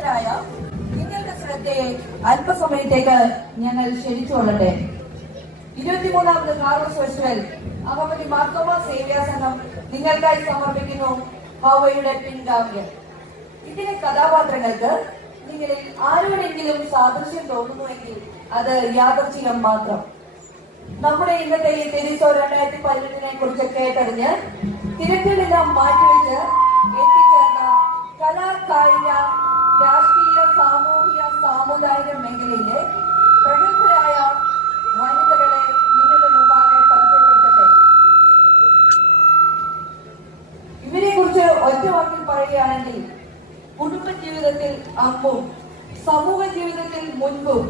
പ്രമുഖരായ നിങ്ങളുടെ ശ്രദ്ധയെ അല്പസമയത്തേക്ക് ഞങ്ങൾ ക്ഷണിച്ചുകൊള്ളട്ടെ. 23ാമത് കാർലോസ് ഫെസ്റ്റിവൽ അഹമ്മദി മാർത്തോമ സേവ്യാ സംഘം നിങ്ങൾക്കായി സമർപ്പിക്കുന്നു ഹവയുടെ പിൻഗാമികൾ. ഇതിലെ കഥാപാത്രങ്ങൾക്ക് നിങ്ങളിൽ ആരോടെങ്കിലും സാദൃശ്യം തോന്നുന്നുവെങ്കിൽ അത് യാദർച്ഛികം മാത്രം. നമ്മുടെ ഇന്നത്തെ ഈ തെരേസോ 2018 കുറിച്ച് കേട്ടറിഞ്ഞ് തിരക്കുകളെല്ലാം മാറ്റിവെച്ച് എത്തിച്ചേർന്ന കലാ, കായിക, രാഷ്ട്രീയ, സാമൂഹിക, സാമുദായിക മേഖലയിലെ പ്രഗത്ഭരായ വനിതകളെ നിങ്ങളുടെ മുമ്പാകെ പരിചയപ്പെടുത്തട്ടെ. ഇവരെ കുറിച്ച് ഒറ്റ വാക്കിൽ പറയുകയാണെങ്കിൽ കുടുംബ ജീവിതത്തിൽ അമ്പും, സമൂഹ ജീവിതത്തിൽ മുൻപും,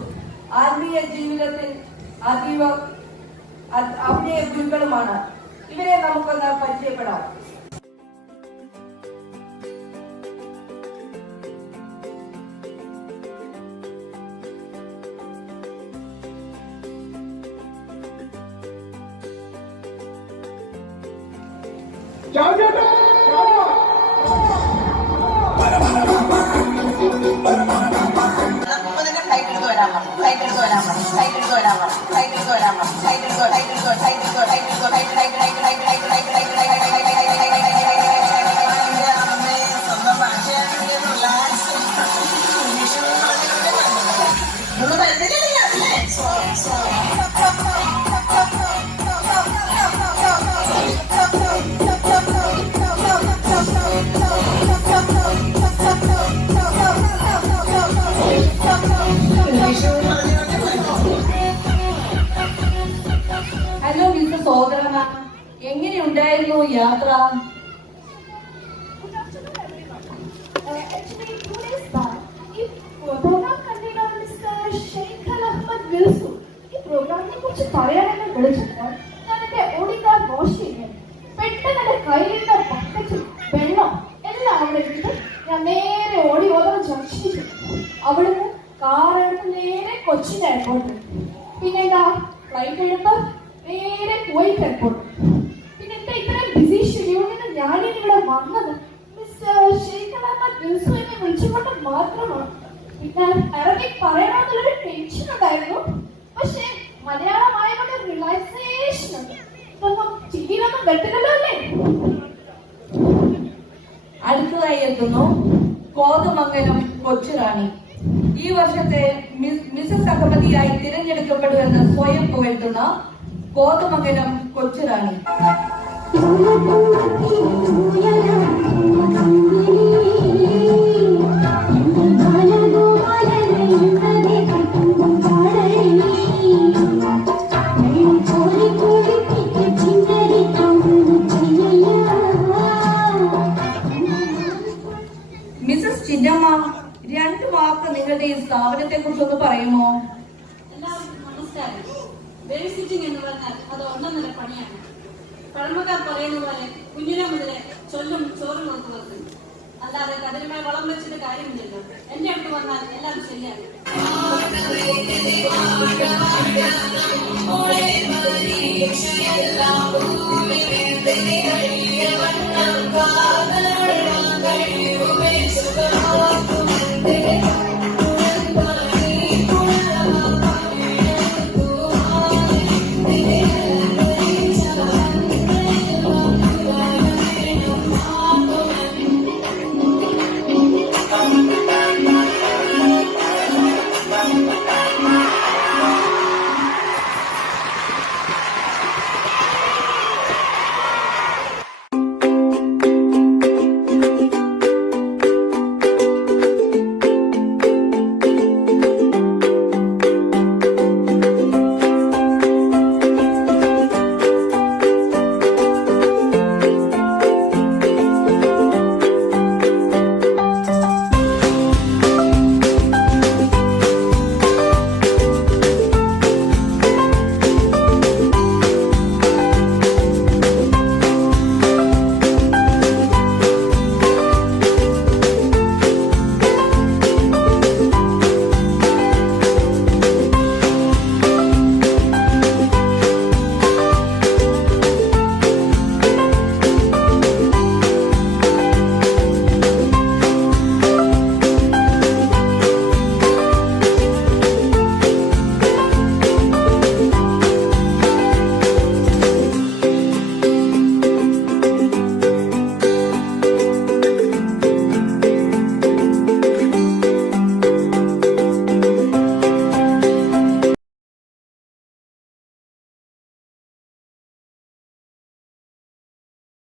ആത്മീയ ജീവിതത്തിൽ അതീവ അഭിനയ ഗുരുക്കളുമാണ്. ഇവരെ നമുക്കൊന്ന് പരിചയപ്പെടാം. ഹലോ മിസ്റ്റർ സോദരന, എങ്ങനെയുണ്ടായിരുന്നു യാത്ര? പ്രോഗ്രാമിനെ കുറിച്ച് പറയാനെന്ന് വിളിച്ചപ്പോൾ ഞാൻ എന്റെ ഓടിക്കാർ വാഷ് ചെയ്യാൻ പെട്ടെന്ന് എന്റെ കയ്യിലിരുന്ന ബക്കറ്റും വെള്ളം എല്ലാം അവിടെ ഇട്ട് ഞാൻ നേരെ ഓടി ഓരോ ജംഗ്ഷനിൽ. അവിടുന്ന് കാർ എടുത്ത് നേരെ കൊച്ചിൻ എയർപോർട്ട്, പിന്നെ എന്താ ഫ്ലൈറ്റ് എടുത്ത് നേരെ കുവൈറ്റ് എയർപോർട്ട്. പിന്നെ എന്താ ഇത്രയും ബിസി ഷെഡ്യൂളിന് ഞാനിനി ഇവിടെ വന്നത് മിസ്റ്റർ ഷെയ്ഖ് അഹമ്മദ് യൂസുഫിനെ വിളിച്ചുകൊണ്ട് മാത്രമാണ്. പിന്നെ അറബിക് പറയണമെന്നുള്ളൊരു ടെൻഷൻ ഉണ്ടായിരുന്നു. പക്ഷെ മലയാളമായതുകൊണ്ട് റിലാക്സേഷൻ ഉണ്ട്. ഇതൊന്നും ചിരിയിലൊന്നും വെട്ടില്ലല്ലോ അല്ലേ? അടുത്തതായി എത്തുന്നു കോതമംഗലം കൊച്ചുറാണി. ഈ വർഷത്തെ മിസസ് അഹമ്മദിയായി തിരഞ്ഞെടുക്കപ്പെടുമെന്ന് സ്വയം പുകഴ്ത്തുന്ന കോതമംഗലം കൊച്ചുറാണി. മിസസ് ചിന്നമ്മ, 2 വാക്ക് നിങ്ങളുടെ ഈ സ്ഥാപനത്തെ കുറിച്ചൊന്ന് പറയുമോ? എല്ലാവർക്കും നമസ്കാരം. ബേബി സിറ്റിംഗ് എന്ന് പറഞ്ഞാൽ അത് ഒന്നൊന്നര പണിയാണ്. പഴമക്കാർ പറയുന്ന പോലെ കുഞ്ഞിനെ മുതലേ ചൊല്ലും ചോറും കൊടുത്തു വളർത്തുന്നു. അല്ലാതെ കതിരുമായി വളം വെച്ചിട്ട് കാര്യമില്ലല്ലോ. എന്റെ അടുത്ത് വന്നാൽ എല്ലാം ശരിയാണ്.